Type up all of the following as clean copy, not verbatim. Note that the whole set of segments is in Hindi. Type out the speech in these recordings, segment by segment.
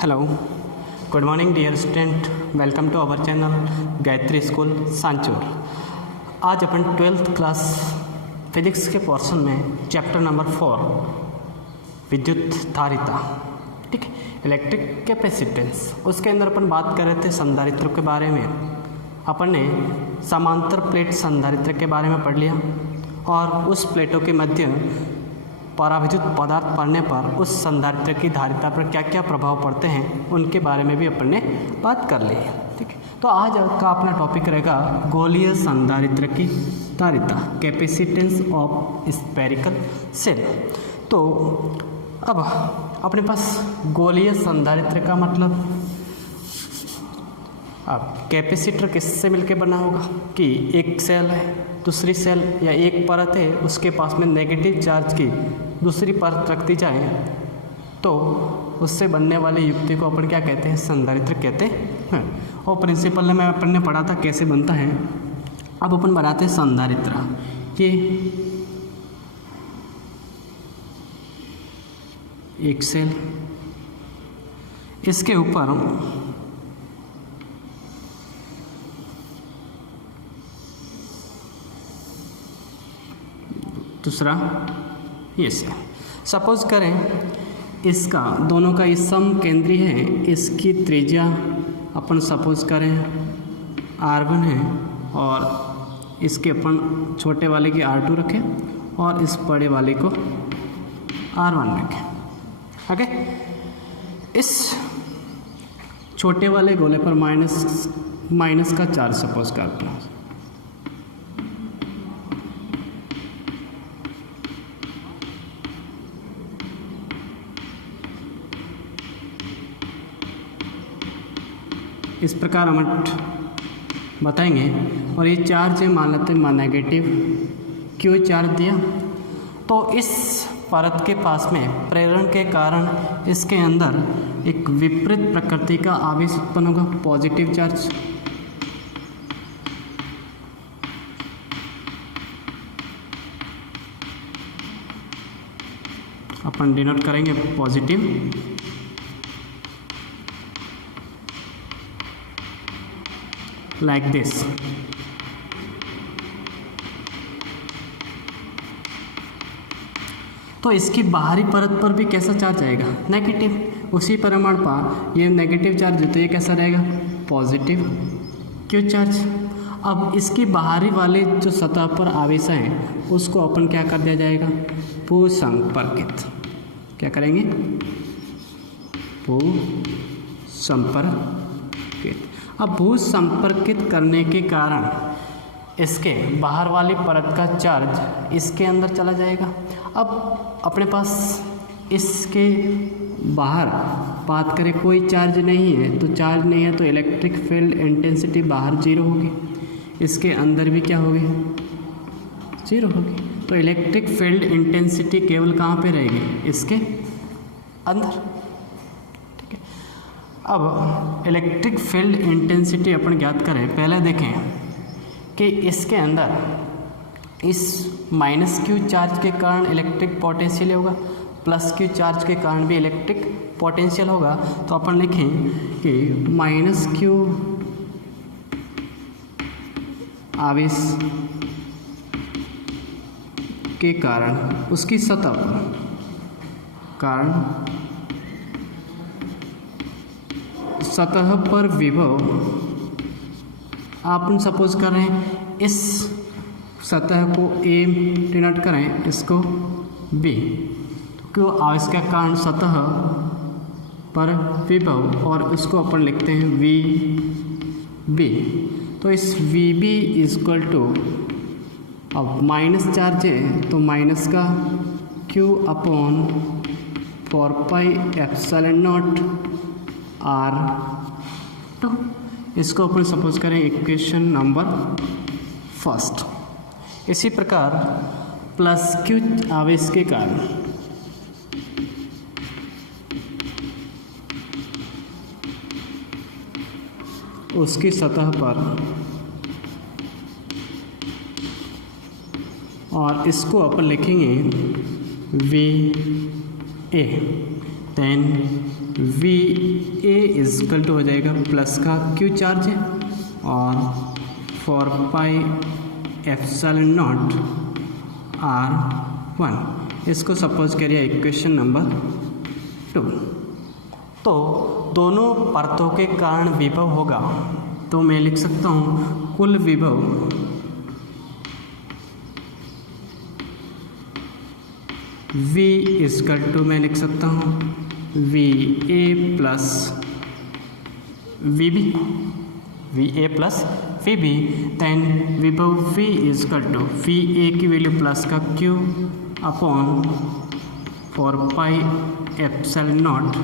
Hello, good morning dear student, welcome to our channel Gayatri school Sanchore. आज अपन 12th क्लास फिजिक्स के पोर्शन में चैप्टर नंबर 4 विद्युत धारिता, ठीक है, इलेक्ट्रिक कैपेसिटेंस, उसके अंदर अपन बात कर रहे थे संधारित्र के बारे में। अपन ने समांतर प्लेट संधारित्र के बारे में पढ़ लिया और उस प्लेटों के मध्य पराविद्युत पदार्थ पड़ने पर उस संधारित्र की धारिता पर क्या क्या प्रभाव पड़ते हैं उनके बारे में भी अपन ने बात कर ली है, ठीक है। तो आज का अपना टॉपिक रहेगा गोलीय संधारित्र की धारिता, कैपेसिटेंस ऑफ स्फेरिकल सेल। तो अब अपने पास गोलीय संधारित्र का मतलब, अब कैपेसिटर किससे मिलकर बना होगा कि एक सेल है, दूसरी सेल या एक परत है, उसके पास में नेगेटिव चार्ज की दूसरी परत रख दी जाए तो उससे बनने वाली युक्ति को अपन क्या कहते हैं, संधारित्र कहते हैं। और प्रिंसिपल में अपन ने पढ़ा था कैसे बनता है। अब अपन बनाते हैं संधारित्र। ये एक सेल, इसके ऊपर दूसरा ये सेल। सपोज करें इसका दोनों का ये सम केंद्रीय है, इसकी त्रिज्या अपन सपोज करें R1 है और इसके अपन छोटे वाले की R2 रखें और इस बड़े वाले को R1 रखें। ओके, इस छोटे वाले गोले पर माइनस का चार्ज सपोज करते हैं। इस प्रकार हम बताएंगे। और ये चार्ज है, मान लेते हैं नेगेटिव क्यू चार्ज दिया, तो इस परत के पास में प्रेरण के कारण इसके अंदर एक विपरीत प्रकृति का आवेश उत्पन्न होगा, पॉजिटिव चार्ज। अपन डिनोट करेंगे पॉजिटिव, like this। तो इसकी बाहरी परत पर भी कैसा चार्ज आएगा, नेगेटिव। उसी परिमाण पर ये नेगेटिव चार्ज है तो ये कैसा रहेगा, पॉजिटिव क्यू चार्ज। अब इसकी बाहरी वाले जो सतह पर आवेश हैं उसको अपन क्या कर दिया जाएगा, भूसंपर्कित। क्या करेंगे, भूसंपर्कित। अब भूसंपर्कित करने के कारण इसके बाहर वाली परत का चार्ज इसके अंदर चला जाएगा। अब अपने पास इसके बाहर बात करें, कोई चार्ज नहीं है, तो चार्ज नहीं है तो इलेक्ट्रिक फील्ड इंटेंसिटी बाहर जीरो होगी, इसके अंदर भी क्या होगी, जीरो होगी। तो इलेक्ट्रिक फील्ड इंटेंसिटी केवल कहाँ पे रहेगी, इसके अंदर। अब इलेक्ट्रिक फील्ड इंटेंसिटी अपन ज्ञात करें। पहले देखें कि इसके अंदर इस माइनस क्यू चार्ज के कारण इलेक्ट्रिक पोटेंशियल होगा, प्लस क्यू चार्ज के कारण भी इलेक्ट्रिक पोटेंशियल होगा। तो अपन लिखें कि माइनस क्यू आवेश के कारण उसकी सतह पर सतह पर विभव, आप सपोज कर रहे हैं इस सतह को ए डिनोट करें, इसको बी, तो क्यों आवेश के कारण सतह पर विभव, और उसको अपन लिखते हैं वी बी। तो इस वी बी इक्वल टू, अब माइनस चार्ज है तो माइनस का क्यू अपॉन 4πε0 R2। इसको अपन सपोज करें इक्वेशन नंबर फर्स्ट। इसी प्रकार प्लस क्यू आवेश के कारण उसकी सतह पर, और इसको अपन लिखेंगे V A. Then V A equal to हो जाएगा प्लस का क्यू चार्ज है और 4 पाई एप्सिलॉन नॉट R1। इसको सपोज करिए इक्वेशन नंबर 2। तो दोनों परतों के कारण विभव होगा, तो मैं लिख सकता हूँ कुल विभव V इजकल टू मैं लिख सकता हूँ V A plus V B, V A plus V B. Then विभव V equal to V A की वैल्यू प्लस का Q upon 4 pi epsilon naught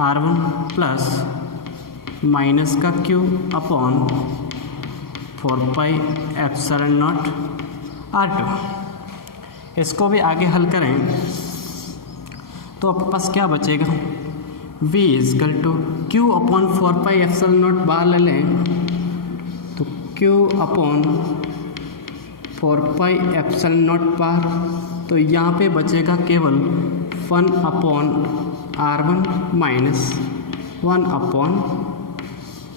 R1 plus minus का Q upon 4 pi epsilon naught R2। इसको भी आगे हल करें तो आपके पास क्या बचेगा, V equal to Q upon 4 pi epsilon naught बाहर ले लें तो Q upon 4 pi epsilon naught बाहर, तो यहाँ पे बचेगा केवल 1 upon R1 minus 1 upon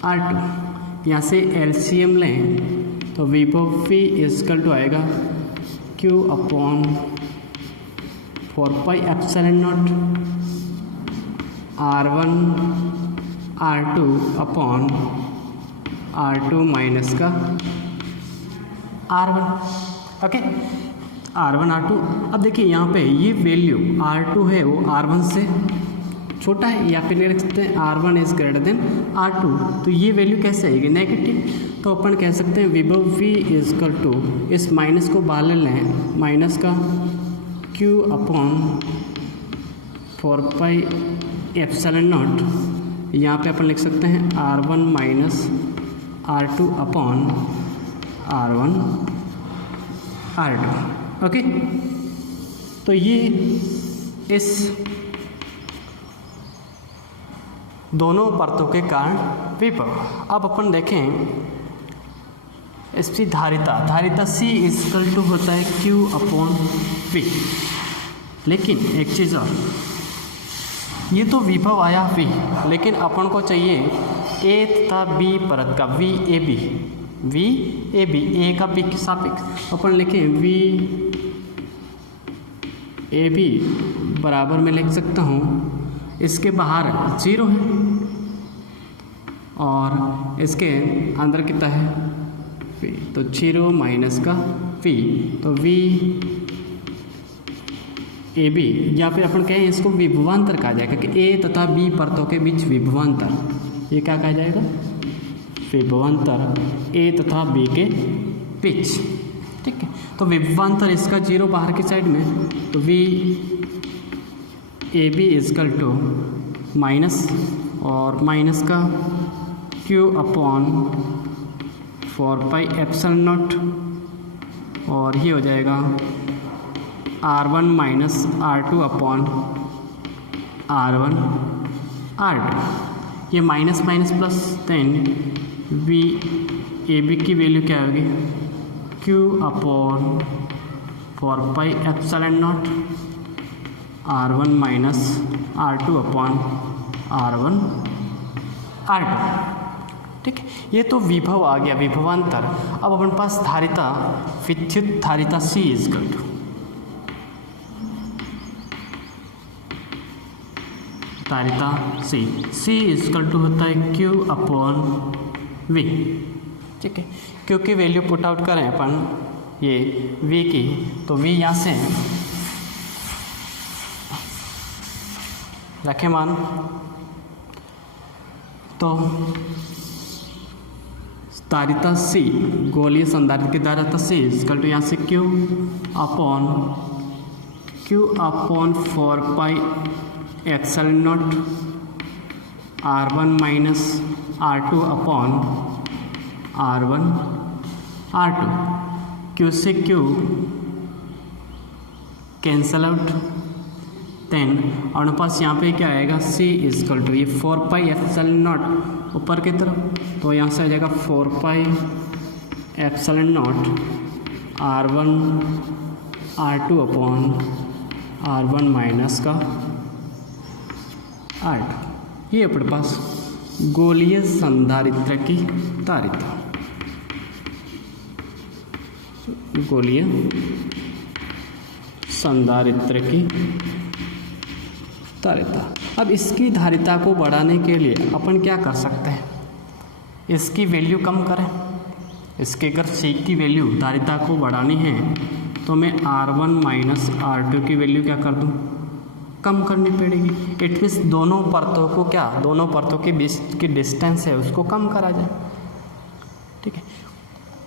R2। यहाँ से LCM लें तो विभव V इजकल टू आएगा Q upon 4 pi epsilon naught R1 R2 upon R2 minus का R1। Okay, R1 R2। अब देखिए यहाँ पे ये वैल्यू R2 है वो R1 से छोटा है, या फिर लिख सकते हैं R1 is greater than R2। तो ये वैल्यू कैसे आएगी, नेगेटिव। तो अपन कह सकते हैं विभव V इजकल टू, इस माइनस को बाहर ले लें, माइनस का Q upon 4 pi epsilon not, यहाँ पे अपन लिख सकते हैं R1 minus R2 upon R1 R2। Okay, तो ये इस दोनों परतों के कारण विभव। अब अपन देखें इसकी धारिता C इजकल टू होता है Q अपॉन V। लेकिन एक चीज़ और, ये तो विभव आया V, लेकिन अपन को चाहिए A तथा B परत का V A B, A का B के सापेक्ष। अपन लिखें V A B बराबर में लिख सकता हूँ, इसके बाहर 0 है और इसके अंदर कितना है V, तो 0 माइनस का V, तो V ए बी, या फिर अपन कहें इसको विभवांतर कहा जाएगा कि A तथा B परतों के बीच विभवांतर, ये क्या कहा जाएगा, विभवांतर A तथा B के बीच। ठीक है, तो विभवांतर इसका 0 बाहर की साइड में, तो V A B equal to minus और माइनस का Q upon 4 pi epsilon naught, और ये हो जाएगा R1 minus R2 upon R1 R2। ये minus minus plus, then V A B की वैल्यू क्या होगी, Q upon 4 pi epsilon naught R1 minus R2 upon R1 R2। ठीक है, ये तो विभव आ गया, विभवांतर। अब अपन पास धारिता, विद्युत धारिता C इजकल टू, धारिता C इजकल टू होता है Q अपॉन V। ठीक है, क्योंकि वैल्यू पुट आउट करें अपन ये V की, तो V यहाँ से रखें मान, तो धारिता C, गोलीय संधारित्र की धारिता C इजकल टू यहाँ से Q upon 4 pi epsilon naught R1 minus R2 upon R1 R2। Q से Q कैंसल आउट, देन और पास यहाँ पे क्या आएगा, C इजकल टू ये 4 पाई एप्सिलॉन नॉट ऊपर की तरफ, तो यहाँ से आ जाएगा 4 pi epsilon naught R1 R2 upon R1 minus का R2। ये अपने पास गोलीय संधारित्र की धारिता, गोलीय संधारित्र की धारिता। अब इसकी धारिता को बढ़ाने के लिए अपन क्या कर सकते हैं, इसकी वैल्यू कम करें। इसके अगर C की वैल्यू धारिता को बढ़ानी है तो मैं R1 माइनस R2 की वैल्यू क्या कर दूं, कम करनी पड़ेगी। इट मीन्स दोनों परतों को क्या, दोनों परतों के बीच की डिस्टेंस है उसको कम करा जाए। ठीक है।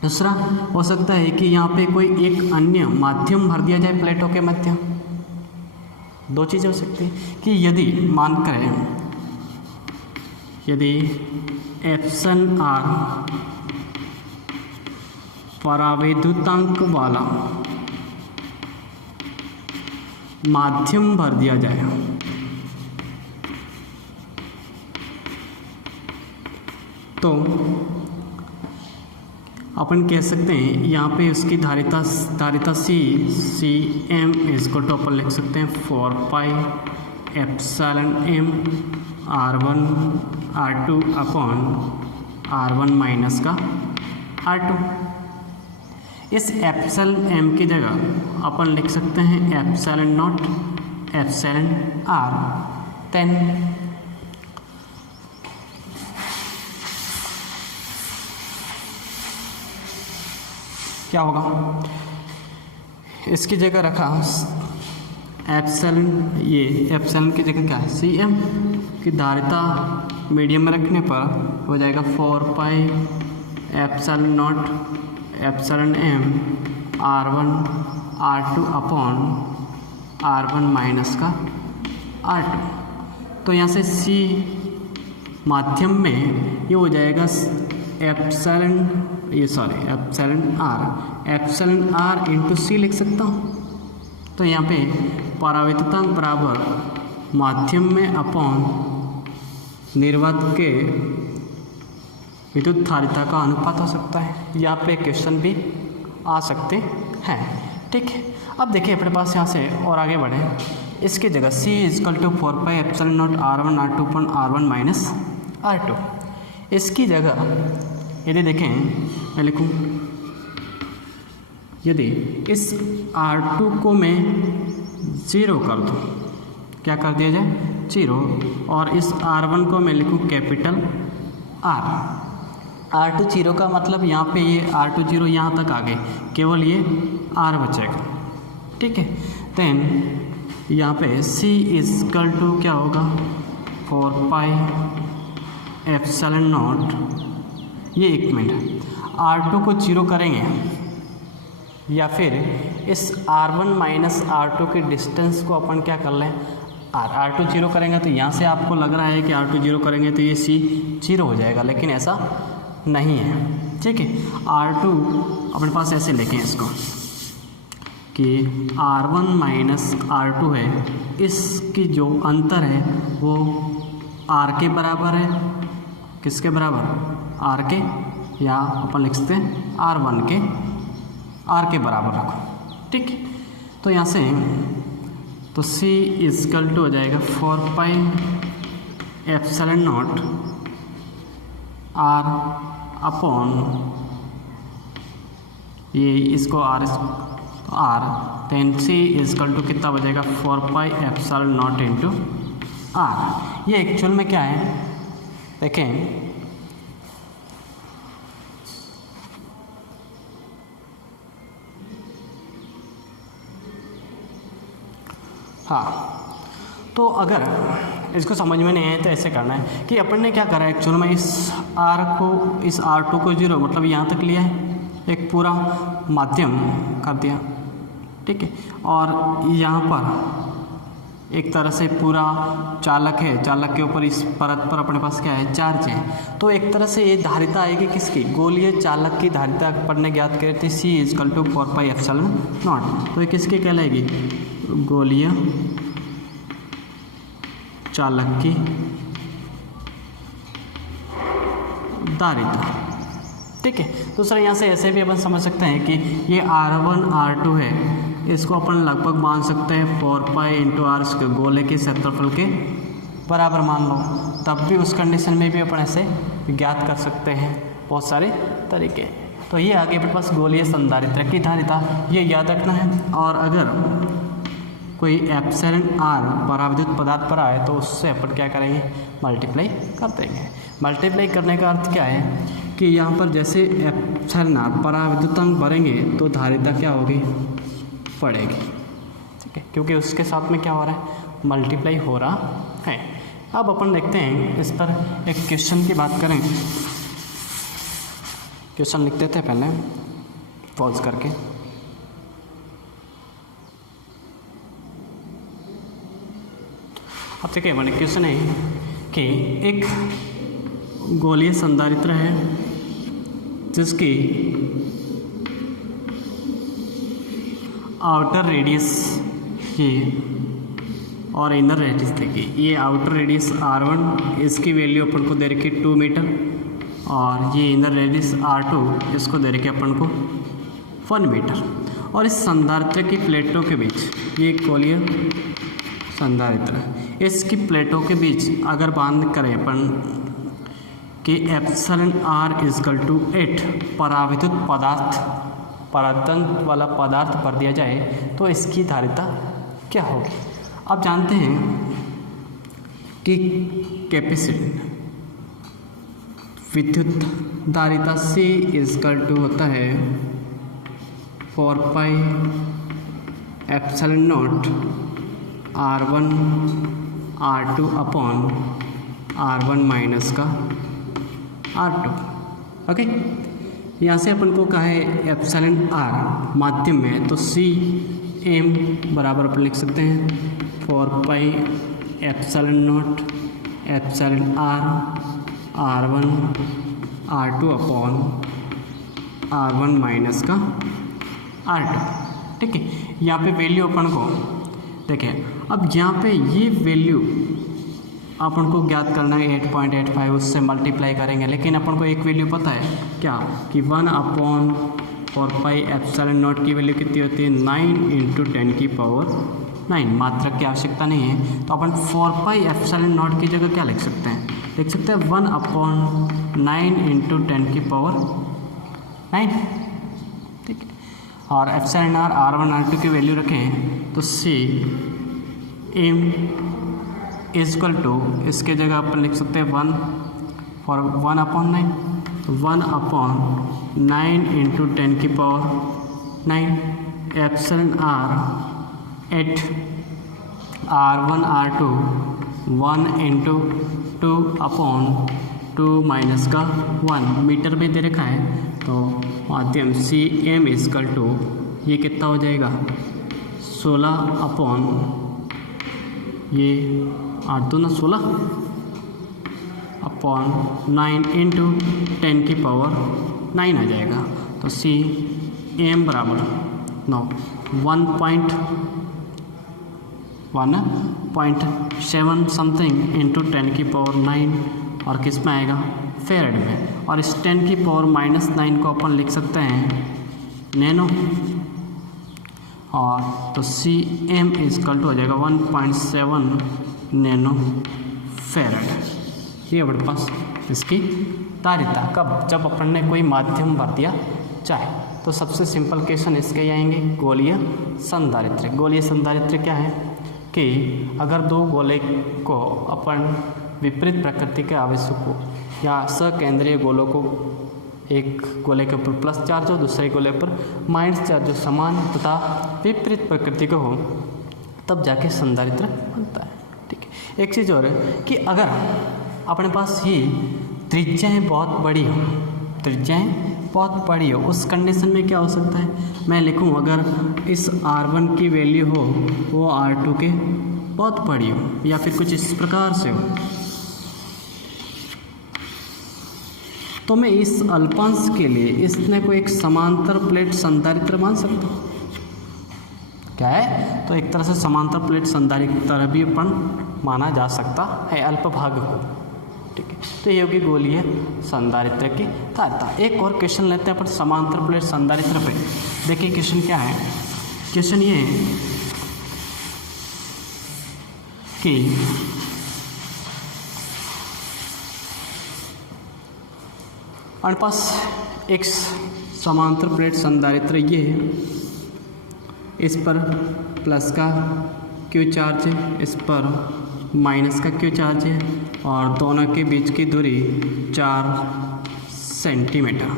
दूसरा हो सकता है कि यहाँ पे कोई एक अन्य माध्यम भर दिया जाए प्लेटों के मध्य। दो चीज़ें हो सकती है कि यदि मान करें, यदि एप्सिलॉन R परावैद्युतांक वाला माध्यम भर दिया जाए तो अपन कह सकते हैं यहाँ पे उसकी धारिता सी एम इसको तो अपन लिख सकते हैं 4 pi epsilon M R1 R2 upon R1 minus का R2। इस एप्सिलॉन एम की जगह अपन लिख सकते हैं एप्सिलॉन नॉट एप्सिलॉन R10। क्या होगा, इसकी जगह रखा एप्सिलॉन, ये एप्सिलॉन की जगह क्या है सी एम की धारिता मीडियम में रखने पर हो जाएगा 4 pi epsilon naught epsilon M R1 R2 upon R1 minus का R2। तो यहाँ से C माध्यम में ये हो जाएगा एप्सिलॉन R इंटू C लिख सकता हूँ। तो यहाँ पे परावैद्युतांक बराबर माध्यम में अपॉन निर्वात के विद्युत धारिता का अनुपात हो सकता है। यहाँ पे क्वेश्चन भी आ सकते हैं। ठीक है। अब देखिए अपने पास यहाँ से और आगे बढ़े, इसकी जगह C equal to 4 pi epsilon naught R1 R2 upon R1 minus R2। इसकी जगह यदि देखें मैं लिखूँ, यदि इस R2 को मैं 0 कर दूँ, क्या कर दिया जाए 0, और इस R1 को मैं लिखूँ कैपिटल R। R2 0 का मतलब यहाँ पे ये R2 0 यहाँ तक आ गए, केवल ये R बचेगा। ठीक है। देन यहाँ पे C इजकल टू क्या होगा 4 पाई एप्सिलॉन नॉट, ये 1 मिनट R2 को 0 करेंगे या फिर इस R1 माइनस R2 के डिस्टेंस को अपन क्या कर लें R2 0 करेंगे तो यहाँ से आपको लग रहा है कि R2 0 करेंगे तो ये C 0 हो जाएगा, लेकिन ऐसा नहीं है। ठीक है। R2 अपने पास ऐसे लिखें इसको कि R1 माइनस R2 है, इसकी जो अंतर है वो R के बराबर है। किसके बराबर, R के, या अपन लिख सकते हैं R1 के, R के बराबर रखो। ठीक है। तो यहाँ से तो C इजकल टू हो जाएगा 4 pi epsilon naught R upon ये इसको R then C equal to कितना बचेगा 4 pi epsilon naught into R। ये एक्चुअल में क्या है देखें, हाँ, तो अगर इसको समझ में नहीं आए तो ऐसे करना है कि अपन ने क्या करा एक्चुअल में इस R2 को 0 मतलब यहाँ तक लिया है, एक पूरा माध्यम कर दिया। ठीक है। और यहाँ पर एक तरह से पूरा चालक है, चालक के ऊपर इस परत पर अपने पास क्या है चार्ज है, तो एक तरह से ये धारिता आएगी किसकी, गोलीय चालक की धारिता अपन ने ज्ञात करी थी C equal to 4 pi epsilon naught. तो ये किसकी कहलाएगी, गोलीय चालक की धारिता। ठीक है। दूसरा यहाँ से ऐसे भी अपन समझ सकते हैं कि ये R1 R2 है, इसको अपन लगभग मान सकते हैं 4 पाई इंटू R गोले के क्षेत्रफल के बराबर मान लो, तब भी उस कंडीशन में भी अपन ऐसे ज्ञात कर सकते हैं। बहुत सारे तरीके। तो ये आगे अपने पास गोलीय संधारित्र की धारिता, ये याद रखना है। और अगर कोई एप्सिलॉन आर पराविद्युत पदार्थ पर आए तो उससे अपन क्या करेंगे, मल्टीप्लाई कर देंगे। मल्टीप्लाई करने का अर्थ क्या है कि यहाँ पर जैसे एप्सिलॉन आर पराविद्युतांक बढ़ेंगे तो धारिता क्या होगी, बढ़ेगी। ठीक है, क्योंकि उसके साथ में क्या हो रहा है, मल्टीप्लाई हो रहा है। अब अपन देखते हैं इस पर एक क्वेश्चन की बात करें। क्वेश्चन लिखते थे पहले पॉज करके। अब देखिए मैंने क्वेश्चन है कि एक गोलीय संधारित्र है जिसकी आउटर रेडियस ये और इनर रेडियस देखिए, ये आउटर रेडियस R1, इसकी वैल्यू अपन को दे रखी 2 मीटर, और ये इनर रेडियस R2, इसको दे रखी अपन को 1 मीटर। और इस संधारित्र की प्लेटों के बीच, ये गोलीय संधारित्र, इसकी प्लेटों के बीच अगर बांध करें अपन कि एप्सिलॉन R इक्वल टू 8 पराविद्युत पदार्थ, परातंत्र वाला पदार्थ भर दिया जाए तो इसकी धारिता क्या होगी। अब जानते हैं कि कैपेसिटी विद्युत धारिता C इक्वल टू होता है 4 pi epsilon naught R1 R2 upon R1 minus का R2। ओके, यहाँ से अपन को कहा है एप्सिलॉन R माध्यम में, तो C m बराबर अपन लिख सकते हैं 4 pi epsilon naught epsilon R1 R2 upon R1 minus का R2। ठीक है, यहाँ पे वैल्यू अपन को देखिए, अब यहाँ पे ये वैल्यू अपन को ज्ञात करना है 8.85, उससे मल्टीप्लाई करेंगे। लेकिन अपन को एक वैल्यू पता है क्या, कि 1 अपॉन 4 पाई एप्सिलॉन नॉट की वैल्यू कितनी होती है, 9 इंटू 10 की पावर 9। मात्रक की आवश्यकता नहीं है, तो अपन 4 पाई एप्सिलॉन नॉट की जगह क्या लिख सकते हैं, लिख सकते हैं 1 अपॉन 9 इंटू 10 की पावर 9। ठीक है, और एप्सिलॉन आर R1 R2 की वैल्यू रखें तो C m इक्वल टू, इसके जगह अपन लिख सकते हैं 1 फॉर 1 अपॉन 9, 1 अपॉन 9 इंटू 10 की power 9 epsilon R at R1 R2 1 into 2 upon 2 minus का 1 मीटर में दे रखा है, तो माध्यम C m इक्वल टू ये कितना हो जाएगा 16 अपॉन ये 8 2 16 अपॉन 9 इंटू 10 की पावर 9 आ जाएगा। तो C m बराबर 1.7 समथिंग इंटू 10 की पावर 9, और किस में आएगा, फेरेड में। और इस 10 की पावर -9 को अपन लिख सकते हैं नैनो, और तो C m इक्वल टू हो जाएगा 1.7 नैनो फेरेड। ये हमारे पास इसकी धारिता कब, जब अपन ने कोई माध्यम भर दिया चाहे। तो सबसे सिंपल क्वेश्चन इसके आएंगे गोलीय संधारित्र। गोलीय संधारित्र क्या है कि अगर दो गोले को अपन विपरीत प्रकृति के आवेशों को या सकेंद्रीय गोलों को, एक गोले के ऊपर प्लस चार्ज हो, दूसरे गोले पर माइनस चार्ज हो, समान तथा विपरीत प्रकृति का हो, तब जाके संधारित्र बनता है। ठीक है, एक चीज़ और है कि अगर अपने पास ही त्रिज्याएँ बहुत बड़ी हो, त्रिज्याएँ बहुत बड़ी हो, उस कंडीशन में क्या हो सकता है, मैं लिखूं अगर इस R1 की वैल्यू हो वो R2 के बहुत बड़ी हो, या फिर कुछ इस प्रकार से हो, तो मैं इस अल्पांश के लिए इसने को एक समांतर प्लेट संधारित्र मान सकता हूँ। क्या है, तो एक तरह से समांतर प्लेट संधारित्र भी अपन माना जा सकता है अल्पभाग को। ठीक है, तो ये होगी गोलीय संधारित्र की धारिता। एक और क्वेश्चन लेते हैं अपन समांतर प्लेट संधारित्र पे। देखिए क्वेश्चन क्या है, क्वेश्चन ये है कि हमारे पास एक समांतर प्लेट संधारित्र ये है, इस पर प्लस का क्यू चार्ज है, इस पर माइनस का क्यू चार्ज है और दोनों के बीच की दूरी 4 सेंटीमीटर,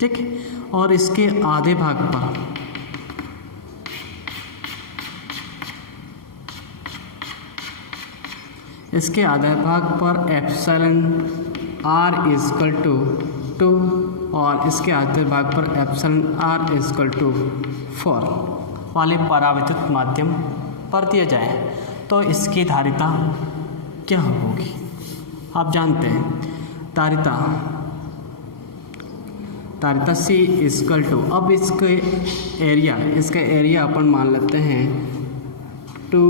ठीक है। और इसके आधे भाग पर एप्सिलॉन r इक्वल टू 2 और इसके आधे भाग पर एप्सिलॉन r इक्वल टू 4 वाले पराविद्युत माध्यम पर दिए जाए तो इसकी धारिता क्या होगी? आप जानते हैं धारिता C इक्वल टू, अब इसका एरिया अपन मान लेते हैं 2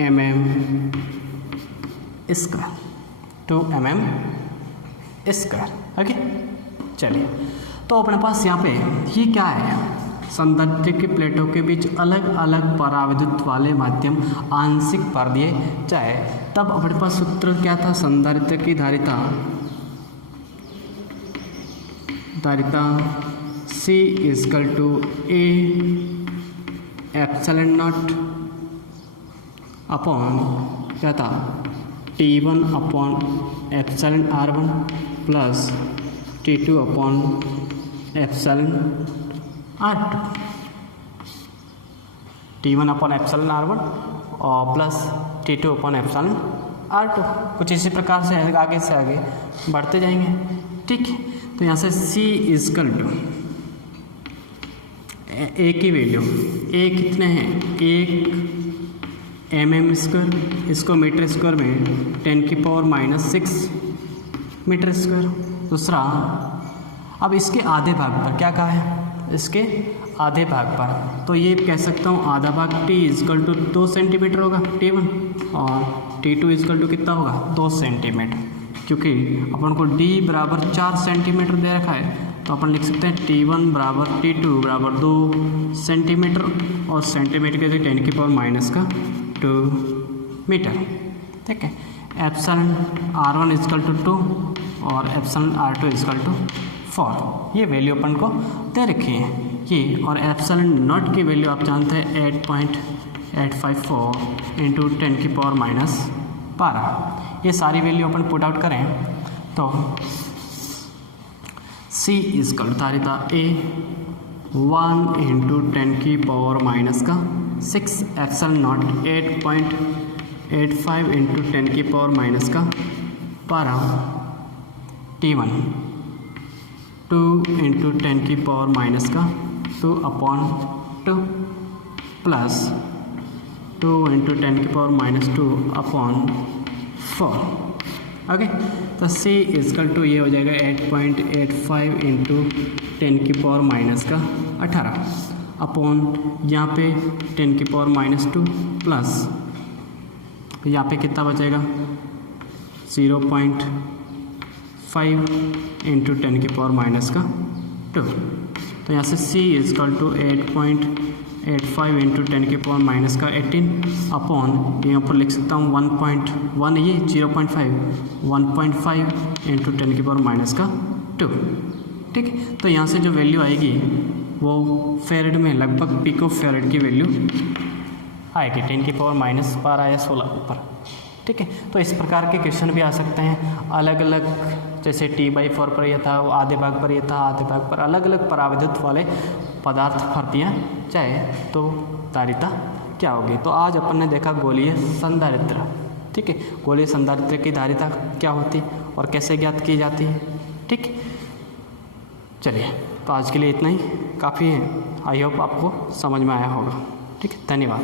mm square, 2 mm square, okay. चलिए, तो अपने पास यहाँ पे ये क्या है, संधारित्र की प्लेटों के बीच अलग अलग पराविद्युत वाले माध्यम आंशिक भर दिए जाए, तब अपने पास सूत्र क्या था, संधारित्र की धारिता C equal to A epsilon naught upon क्या था T1 upon epsilon R1 plus T2 upon epsilon R2, T1 upon epsilon R1 और plus T2 upon epsilon R2। कुछ इसी प्रकार से आगे बढ़ते जाएंगे, ठीक है। तो यहाँ से C इक्वल टू A की वैल्यू, A कितने हैं, 1 mm स्क्वायर, इसको मीटर स्क्वायर में 10⁻⁻⁶ मीटर स्क्वायर। दूसरा, अब इसके आधे भाग पर क्या कहा है, इसके आधे भाग पर, तो ये कह सकता हूँ आधा भाग T इक्वल टू 2 सेंटीमीटर होगा T1 और T2 इक्वल टू कितना होगा 2 सेंटीमीटर, क्योंकि अपन को D बराबर 4 सेंटीमीटर दे रखा है, तो अपन लिख सकते हैं T1 बराबर T2 बराबर 2 सेंटीमीटर और सेंटीमीटर के 10⁻⁻² मीटर, ठीक है। एप्सिलॉन R1 इक्वल टू 2 और एप्सिलॉन R2 इक्वल टू 4, ये वैल्यू अपन को दे रखी है ये। और एप्सिलॉन नॉट की वैल्यू आप जानते हैं 8.854 इंटू 10⁻12। ये सारी वैल्यू अपन पुट आउट करें तो C इक्वल धारिता A 1 into 10⁻⁻6 epsilon not 8.85 into 10⁻⁻12 T1 2 into 10⁻⁻2 upon 2 plus 2 into 10⁻⁻2 upon 4, okay. तो C इक्वल टू ये हो जाएगा 8.85 इंटू 10⁻⁻18 अपॉन यहाँ पे 10⁻⁻2 प्लस यहाँ पे कितना बचेगा 0.5 इंटू 10⁻⁻2। तो यहाँ से C equal to 8.85 into 10⁻⁻18 upon यहाँ पर लिख सकता हूँ 1.1, ये 0.5 1.5 इंटू 10⁻⁻2, ठीक है। तो यहाँ से जो वैल्यू आएगी वो फेरेड में लगभग पिको फेरेड की वैल्यू आएगी 10⁻⁻12 या 16 ऊपर, ठीक है। तो इस प्रकार के क्वेश्चन भी आ सकते हैं अलग अलग, जैसे T/4 पर यह था, आधे भाग पर यह था, आधे भाग पर अलग अलग पराविद्युत वाले पदार्थ भर दिया जाए तो धारिता क्या होगी। तो आज अपन ने देखा गोलीय संधारित्र, ठीक है। गोलीय संधारित्र की धारिता क्या होती है और कैसे ज्ञात की जाती है, ठीक। चलिए, तो आज के लिए इतना ही काफ़ी है। आई होप आपको समझ में आया होगा, ठीक है। धन्यवाद।